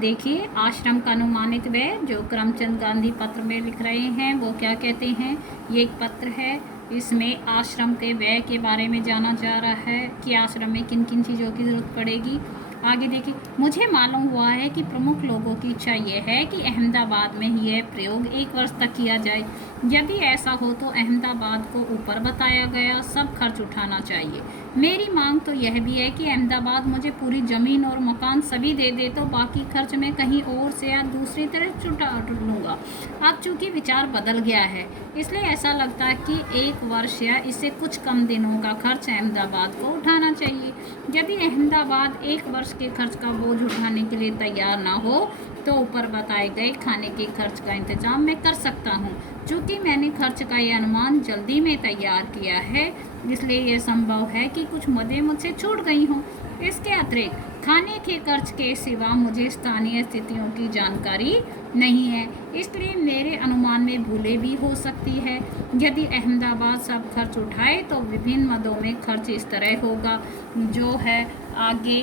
देखिए आश्रम का अनुमानित व्यय जो करमचंद गांधी पत्र में लिख रहे हैं वो क्या कहते हैं। ये एक पत्र है, इसमें आश्रम के व्यय के बारे में जाना जा रहा है कि आश्रम में किन किन चीज़ों की ज़रूरत पड़ेगी। आगे देखिए, मुझे मालूम हुआ है कि प्रमुख लोगों की इच्छा यह है कि अहमदाबाद में ही यह प्रयोग 1 वर्ष तक किया जाए। यदि ऐसा हो तो अहमदाबाद को ऊपर बताया गया सब खर्च उठाना चाहिए। मेरी मांग तो यह भी है कि अहमदाबाद मुझे पूरी ज़मीन और मकान सभी दे दे तो बाकी खर्च मैं कहीं और से या दूसरी तरफ छुटा लूँगा। अब चूँकि विचार बदल गया है, इसलिए ऐसा लगता है कि 1 वर्ष या इससे कुछ कम दिनों का खर्च अहमदाबाद को उठाना चाहिए। यदि अहमदाबाद 1 वर्ष के खर्च का बोझ उठाने के लिए तैयार ना हो तो ऊपर बताए गए खाने के खर्च का इंतजाम मैं कर सकता हूँ। चूँकि मैंने खर्च का यह अनुमान जल्दी में तैयार किया है, इसलिए यह संभव है कि कुछ मदें मुझसे छूट गई हों। इसके अतिरिक्त खाने के खर्च के सिवा मुझे स्थानीय स्थितियों की जानकारी नहीं है, इसलिए मेरे अनुमान में भूलें भी हो सकती है। यदि अहमदाबाद सब खर्च उठाए तो विभिन्न मदों में खर्च इस तरह होगा जो है आगे।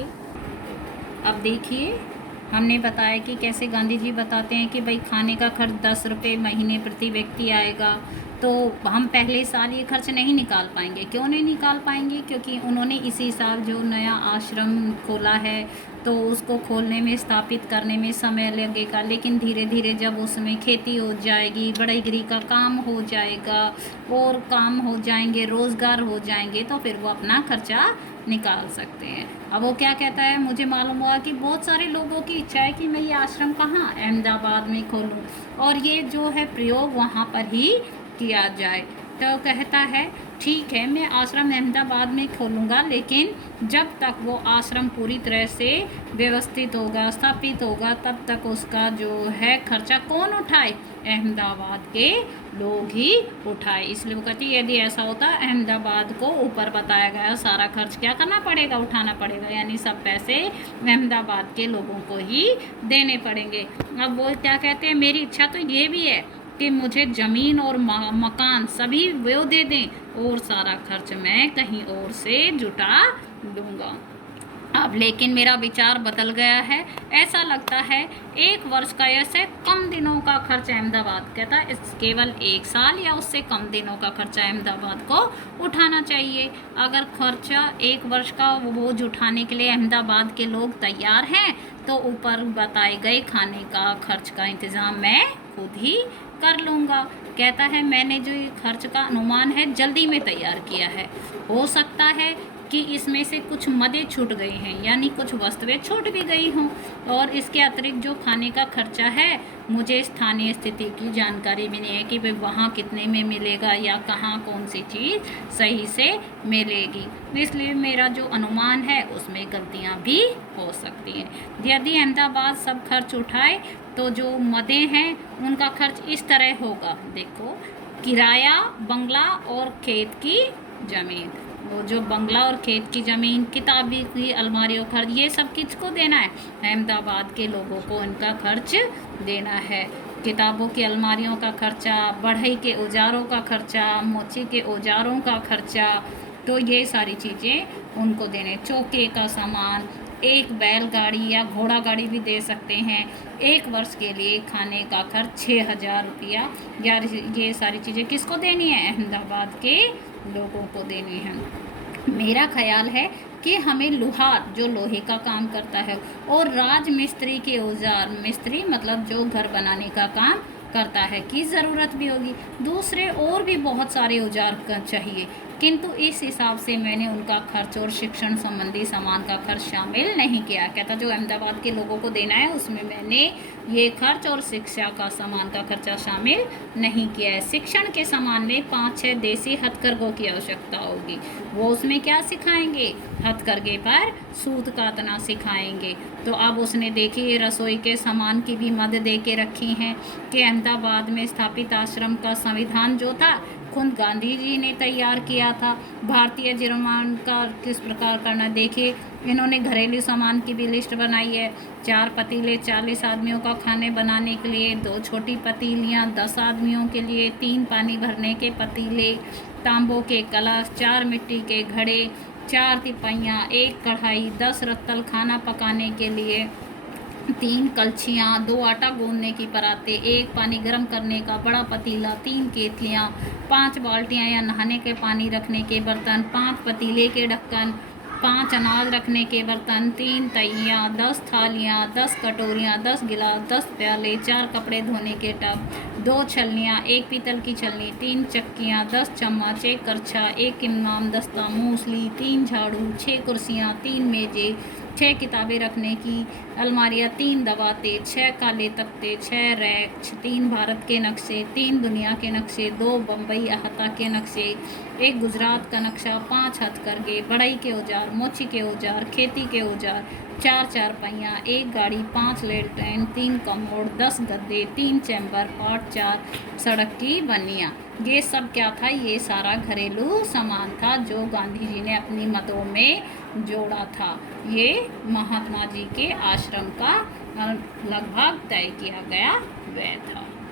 अब देखिए, हमने बताया कि कैसे गांधी जी बताते हैं कि भाई खाने का खर्च 10 रुपये महीने प्रति व्यक्ति आएगा। तो हम पहले साल ये खर्च नहीं निकाल पाएंगे। क्यों नहीं निकाल पाएंगे? क्योंकि उन्होंने इसी साल जो नया आश्रम खोला है तो उसको खोलने में, स्थापित करने में समय लगेगा, लेकिन धीरे धीरे जब उसमें खेती हो जाएगी, बढ़ईगिरी का काम हो जाएगा और काम हो जाएंगे, रोज़गार हो जाएंगे, तो फिर वो अपना खर्चा निकाल सकते हैं। अब वो क्या कहता है, मुझे मालूम हुआ कि बहुत सारे लोगों की इच्छा है कि मैं ये आश्रम कहाँ, अहमदाबाद में खोलूँ और ये जो है प्रयोग वहाँ पर ही किया जाए। तो कहता है ठीक है, मैं आश्रम अहमदाबाद में खोलूँगा, लेकिन जब तक वो आश्रम पूरी तरह से व्यवस्थित होगा, स्थापित होगा, तब तक उसका जो है खर्चा कौन उठाए? अहमदाबाद के लोग ही उठाए। इसलिए वो कहती है यदि ऐसा होता अहमदाबाद को ऊपर बताया गया सारा खर्च क्या करना पड़ेगा, उठाना पड़ेगा, यानी सब पैसे अहमदाबाद के लोगों को ही देने पड़ेंगे। अब वो क्या कहते हैं, मेरी इच्छा तो ये भी है कि मुझे ज़मीन और मकान सभी वो दे दें और सारा खर्च मैं कहीं और से जुटा लूँगा। अब लेकिन मेरा विचार बदल गया है। ऐसा लगता है 1 वर्ष का ऐसे कम दिनों का खर्च अहमदाबाद कहता है केवल 1 साल या उससे कम दिनों का खर्चा अहमदाबाद को उठाना चाहिए। अगर खर्चा 1 वर्ष का बोझ उठाने के लिए अहमदाबाद के लोग तैयार हैं तो ऊपर बताए गए खाने का खर्च का इंतज़ाम मैं खुद ही कर लूँगा। कहता है मैंने जो ये खर्च का अनुमान है जल्दी में तैयार किया है। हो सकता है कि इसमें से कुछ मदें छूट गई हैं, यानी कुछ वस्तुएं छूट भी गई हों, और इसके अतिरिक्त जो खाने का खर्चा है मुझे स्थानीय स्थिति की जानकारी भी नहीं है कि भाई वहाँ कितने में मिलेगा या कहाँ कौन सी चीज़ सही से मिलेगी। इसलिए मेरा जो अनुमान है उसमें गलतियाँ भी हो सकती हैं। यदि अहमदाबाद सब खर्च उठाए तो जो मदें हैं उनका खर्च इस तरह होगा। देखो, किराया, बंगला और खेत की ज़मीन, वो जो बंगला और खेत की ज़मीन, किताबी की अलमारियों खर्च, ये सब किसको देना है? अहमदाबाद के लोगों को इनका खर्च देना है। किताबों की अलमारियों का खर्चा, बढ़ई के औजारों का खर्चा, मोची के औजारों का खर्चा, तो ये सारी चीज़ें उनको देने। चौके का सामान, एक बैलगाड़ी या घोड़ा गाड़ी भी दे सकते हैं। 1 वर्ष के लिए खाने का खर्च 6,000 रुपया, यार ये सारी चीज़ें किसको देनी है? अहमदाबाद के लोगों को देनी है। मेरा ख्याल है कि हमें लुहार जो लोहे का काम करता है और राज मिस्त्री के औजार, मिस्त्री मतलब जो घर बनाने का काम करता है, की ज़रूरत भी होगी। दूसरे और भी बहुत सारे औजार चाहिए, किंतु इस हिसाब से मैंने उनका खर्च और शिक्षण संबंधी सामान का खर्च शामिल नहीं किया। कहता जो अहमदाबाद के लोगों को देना है उसमें मैंने ये खर्च और शिक्षा का सामान का खर्चा शामिल नहीं किया है। शिक्षण के सामान में 5-6 देसी हथकरघों की आवश्यकता होगी। वो उसमें क्या सिखाएंगे? हथकरघे पर सूत कातना सिखाएंगे। तो अब उसने देखी रसोई के सामान की भी मद दे के रखी हैं कि अहमदाबाद में स्थापित आश्रम का संविधान जो था खुद गांधी जी ने तैयार किया था। भारतीय जीवन का किस प्रकार करना, देखिए इन्होंने घरेलू सामान की भी लिस्ट बनाई है। 4 पतीले 40 आदमियों का खाने बनाने के लिए, 2 छोटी पतीलियाँ 10 आदमियों के लिए, 3 पानी भरने के पतीले, तांबों के कलश, 4 मिट्टी के घड़े, 4 तिपैयाँ, 1 कढ़ाई, 10 रत्तल खाना पकाने के लिए, 3 कलछियाँ, 2 आटा गूंदने की परातें, 1 पानी गर्म करने का बड़ा पतीला, 3 केतलियाँ, 5 बाल्टियाँ या नहाने के पानी रखने के बर्तन, 5 पतीले के ढक्कन, 5 अनाज रखने के बर्तन, 3 तइयाँ, 10 थालियाँ, 10 कटोरियाँ, 10 गिलास, 10 प्याले, 4 कपड़े धोने के टब, 2 छलनियाँ, 1 पीतल की छलनी, 3 चक्कियाँ, 10 चम्मच, 1 करछा, 1 इमाम दस्ता, मूसली, 3 झाड़ू, 6 कुर्सियाँ, 3 मेजें, 6 किताबें रखने की अलमारियाँ, 3 दवाते, 6 काले तख्ते, 6 रैक, 3 भारत के नक्शे, 3 दुनिया के नक्शे, 2 बम्बई अहाता के नक्शे, 1 गुजरात का नक्शा, 5 हथकरघे, बढ़ई के औजार, मोची के औजार, खेती के औजार, 4 चारपहिया, 1 गाड़ी, 5 लेटरिन, 3 कमोड, 10 गद्दे, 3 चैम्बर पॉट, 4 सड़क की बनियाँ। ये सब क्या था? ये सारा घरेलू सामान था जो गांधी जी ने अपनी मदों में जोड़ा था। ये महात्मा जी के आश्रम का लगभग तय किया गया वह था।